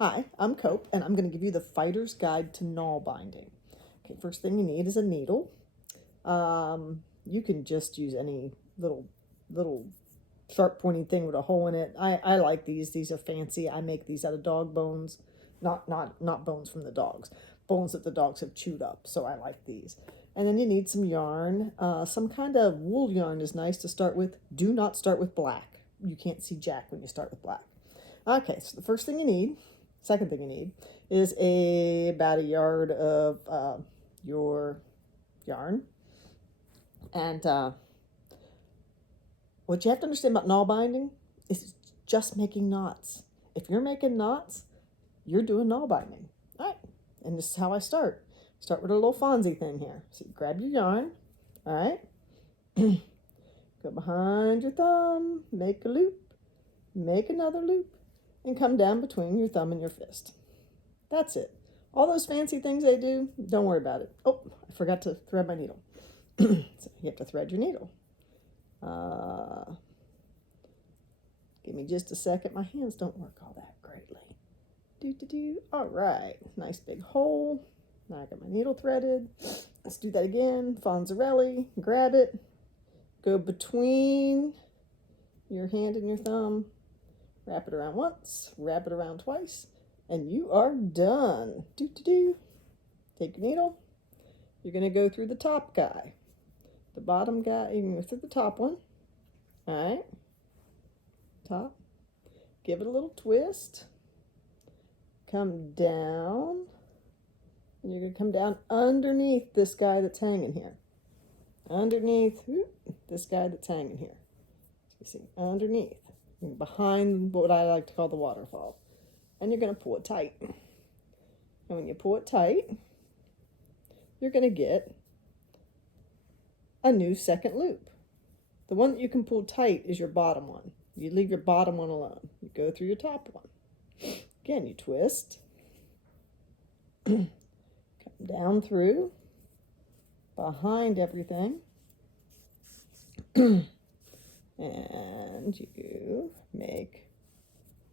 Hi, I'm Cope, and I'm going to give you the Fighter's Guide to Nail Binding. Okay, first thing you need is a needle. You can just use any little sharp pointy thing with a hole in it. I like these. These are fancy. I make these out of dog bones, not bones from the dogs, bones that the dogs have chewed up. So I like these. And then you need some yarn. Some kind of wool yarn is nice to start with. Do not start with black. You can't see jack when you start with black. Okay, so the first thing you need, second thing you need, is about a yard of your yarn. And what you have to understand about nail binding is just making knots. If you're making knots, you're doing nail binding. All right, and this is how I start. Start with a little Fonzie thing here. So you grab your yarn, all right? Go behind your thumb, make a loop, make another loop, and come down between your thumb and your fist. That's it. All those fancy things they do, don't worry about it. Oh, I forgot to thread my needle. So you have to thread your needle. Give me just a second. My hands don't work all that greatly. All right, nice big hole. Now I got my needle threaded. Let's do that again. Fonzarelli, grab it. Go between your hand and your thumb. Wrap it around once, wrap it around twice, and you are done. Take your needle. You're going to go through the top guy. The bottom guy, you can go through the top one. All right. Top. Give it a little twist. Come down. And you're going to come down underneath this guy that's hanging here. Underneath this guy that's hanging here. You see, underneath. Behind what I like to call the waterfall. And you're going to pull it tight. And when you pull it tight, you're going to get a new second loop. The one that you can pull tight is your bottom one. You leave your bottom one alone. You go through your top one. Again, you twist. Come down through. Behind everything. And you make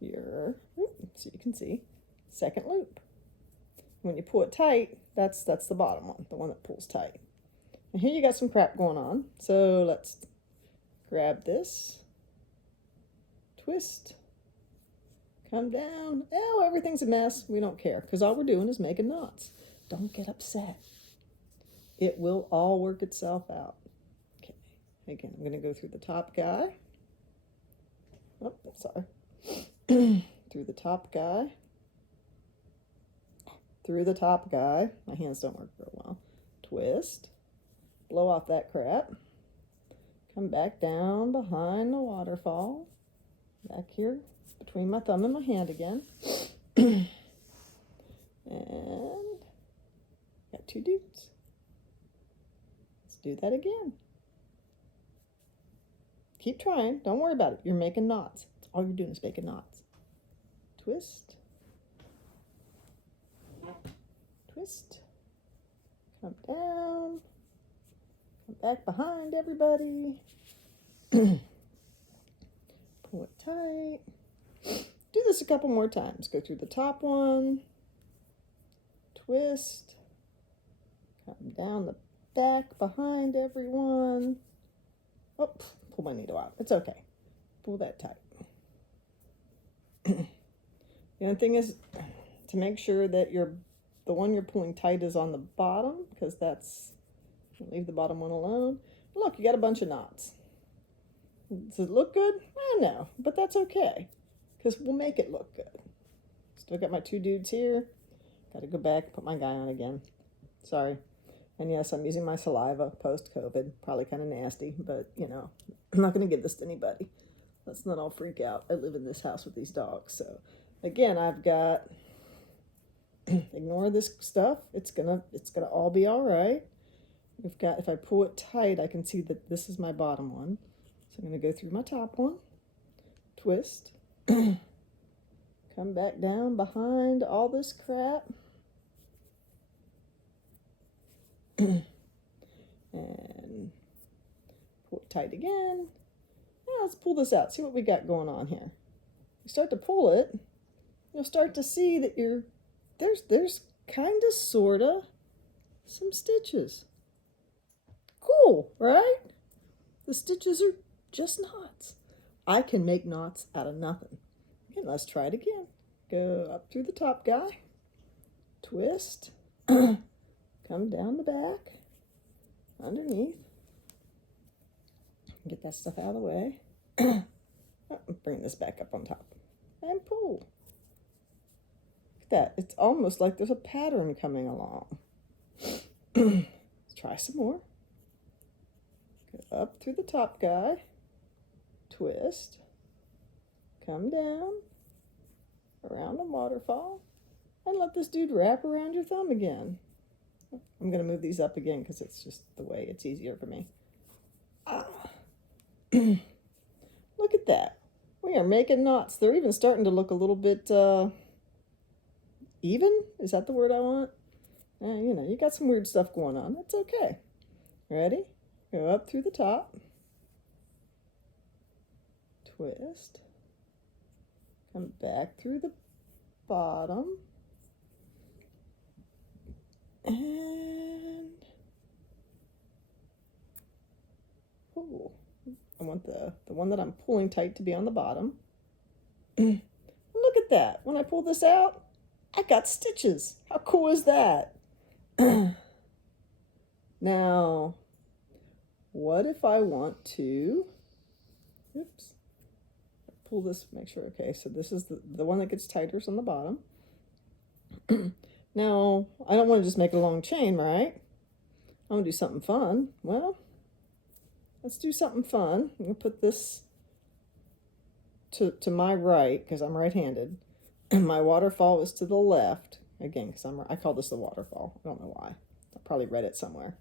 your, so you can see, second loop. When you pull it tight, that's the bottom one, the one that pulls tight. And here you got some crap going on. So let's grab this, twist, come down. Oh, everything's a mess. We don't care, because all we're doing is making knots. Don't get upset. It will all work itself out. Okay, again, I'm going to go through the top guy. Oh, sorry. Through the top guy. Through the top guy. My hands don't work real well. Twist. Blow off that crap. Come back down behind the waterfall. Back here between my thumb and my hand again. And got two dudes. Let's do that again. Keep trying. Don't worry about it. You're making knots. That's all you're doing is making knots. Twist. Twist. Come down. Come back behind everybody. Pull it tight. Do this a couple more times. Go through the top one. Twist. Come down the back behind everyone. Oh, pull my needle out. It's okay. Pull that tight. The other thing is to make sure that the one you're pulling tight is on the bottom, because that's, leave the bottom one alone. Look, you got a bunch of knots. Does it look good? No, but that's okay, because we'll make it look good. Still got my two dudes here. Got to go back and put my guy on again. Sorry. And yes, I'm using my saliva post-COVID. Probably kind of nasty, but, you know, I'm not going to give this to anybody. Let's not all freak out. I live in this house with these dogs. So, again, I've got, ignore this stuff. It's gonna all be all right. We've got, if I pull it tight, I can see that this is my bottom one. So I'm going to go through my top one. Twist. Come back down behind all this crap. And pull it tight again. Now let's pull this out. See what we got going on here. You start to pull it, you'll start to see that there's kind of, sort of, some stitches. Cool, right? The stitches are just knots. I can make knots out of nothing. Okay, let's try it again. Go up through the top guy, twist, come down the back, underneath, get that stuff out of the way. Bring this back up on top and pull. Look at that. It's almost like there's a pattern coming along. Let's try some more. Go up through the top guy, twist, come down, around the waterfall, and let this dude wrap around your thumb again. I'm going to move these up again because it's just the way it's easier for me. Look at that. We are making knots. They're even starting to look a little bit even. Is that the word I want? You know, you got some weird stuff going on. That's okay. Ready? Go up through the top. Twist. Come back through the bottom. And pull. I want the one that I'm pulling tight to be on the bottom. Look at that. When I pull this out, I got stitches. How cool is that? Now, what if I want to, oops, pull this, make sure, okay, so this is the one that gets tighter on the bottom. Now, I don't want to just make a long chain, right? I want to do something fun. Well, let's do something fun. I'm going to put this to my right, because I'm right-handed, and my waterfall is to the left, again, because I call this the waterfall. I don't know why. I probably read it somewhere.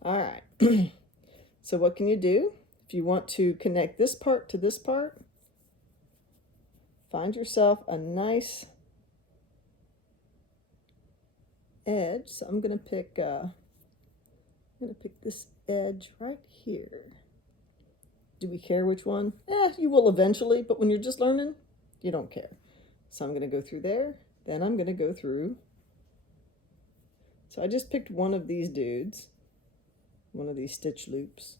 All right. So what can you do? If you want to connect this part to this part, find yourself a nice edge. So I'm going to pick this edge right here. Do we care which one? You will eventually, but when you're just learning, you don't care. So I'm going to go through there, then I'm going to go through. So I just picked one of these dudes, one of these stitch loops,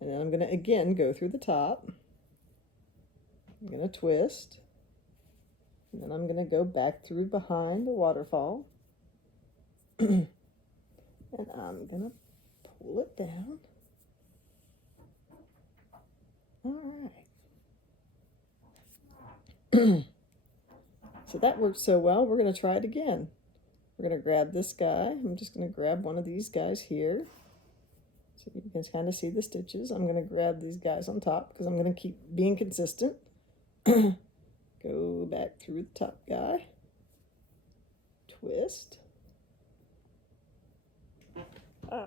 and then I'm going to again go through the top. I'm going to twist, and then I'm going to go back through behind the waterfall, and I'm going to pull it down. All right. So that worked so well, we're going to try it again. We're going to grab this guy. I'm just going to grab one of these guys here. So you can kind of see the stitches. I'm going to grab these guys on top because I'm going to keep being consistent. Go back through the top guy. Twist. Come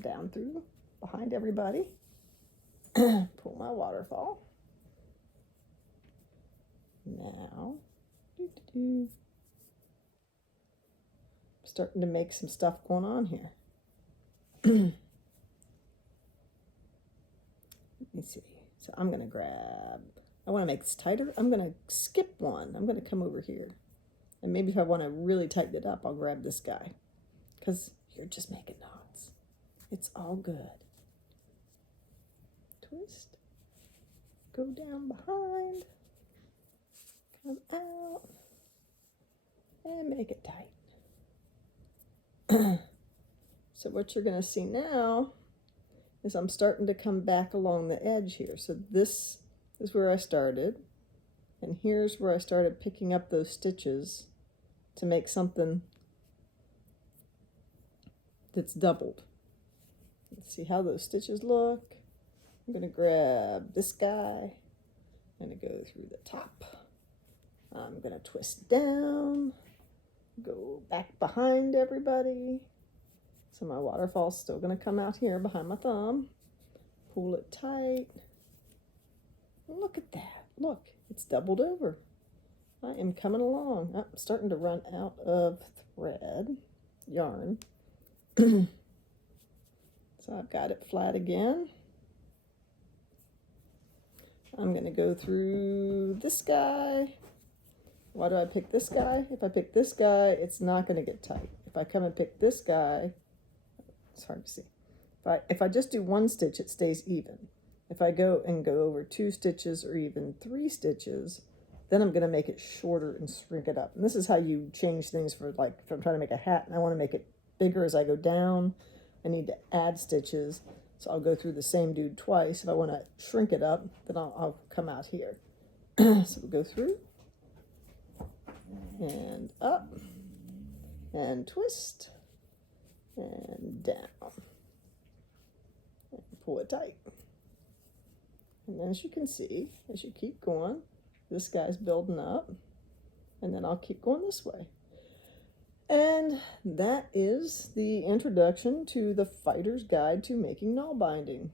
down through behind everybody. Pull my waterfall. Now, I'm starting to make some stuff going on here. Let me see. So I'm going to grab, I want to make this tighter. I'm going to skip one. I'm going to come over here. And maybe if I want to really tighten it up, I'll grab this guy. Because you're just making knots. It's all good. Twist. Go down behind. Come out. And make it tight. So what you're going to see now is I'm starting to come back along the edge here. So this is where I started, and here's where I started picking up those stitches to make something that's doubled. Let's see how those stitches look. I'm going to grab this guy. I'm going to go through the top. I'm going to twist down, go back behind everybody. So my waterfall's still going to come out here behind my thumb. Pull it tight. Look at that. Look, it's doubled over. I am coming along. I'm starting to run out of thread, yarn. So I've got it flat again. I'm going to go through this guy. Why do I pick this guy? If I pick this guy, it's not going to get tight. If I come and pick this guy, it's hard to see. If I just do one stitch, it stays even. If I go over 2 stitches or even 3 stitches, then I'm going to make it shorter and shrink it up. And this is how you change things for, like, if I'm trying to make a hat and I want to make it bigger as I go down, I need to add stitches. So I'll go through the same dude twice. If I want to shrink it up, then I'll come out here. So we'll go through and up and twist and down and pull it tight. And then as you can see, as you keep going, this guy's building up, and then I'll keep going this way. And that is the introduction to the Fighter's Guide to Making Nail Binding.